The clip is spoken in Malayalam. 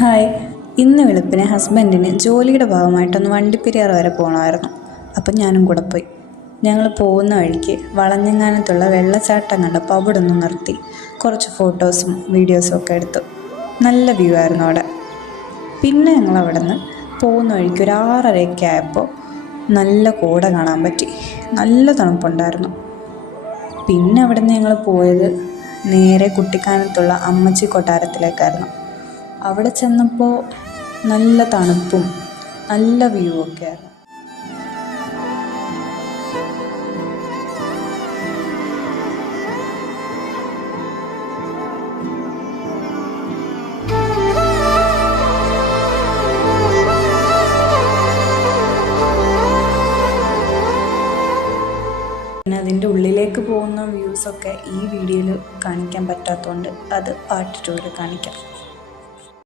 ഹായ്. ഇന്ന് വെളുപ്പിന് ഹസ്ബൻഡിന് ജോലിയുടെ ഭാഗമായിട്ടൊന്ന് വണ്ടിപ്പെരിയാർ വരെ പോകണമായിരുന്നു. അപ്പം ഞാനും കൂടെ പോയി. ഞങ്ങൾ പോകുന്ന വഴിക്ക് വളഞ്ഞെങ്ങാനത്തുള്ള വെള്ളച്ചാട്ടം കണ്ടപ്പോൾ അവിടെ ഒന്ന് നിർത്തി കുറച്ച് ഫോട്ടോസും വീഡിയോസും ഒക്കെ എടുത്തു. നല്ല വ്യൂ ആയിരുന്നു അവിടെ. പിന്നെ ഞങ്ങൾ അവിടെ നിന്ന് പോകുന്ന വഴിക്ക് ഒരു 6:30 ആയപ്പോൾ നല്ല കോട കാണാൻ പറ്റി. നല്ല തണുപ്പുണ്ടായിരുന്നു. പിന്നെ അവിടെ നിന്ന് ഞങ്ങൾ പോയത് നേരെ കുട്ടിക്കാനത്തുള്ള അമ്മച്ചി കൊട്ടാരത്തിലേക്കായിരുന്നു. അവിടെ ചെന്നപ്പോൾ നല്ല തണുപ്പും നല്ല വ്യൂ ഒക്കെ ആയിരുന്നു. പിന്നെ അതിൻ്റെ ഉള്ളിലേക്ക് പോകുന്ന വ്യൂസൊക്കെ ഈ വീഡിയോയിൽ കാണിക്കാൻ പറ്റാത്തതുകൊണ്ട് അത് പാർട്ട് 2 കാണിക്കാം.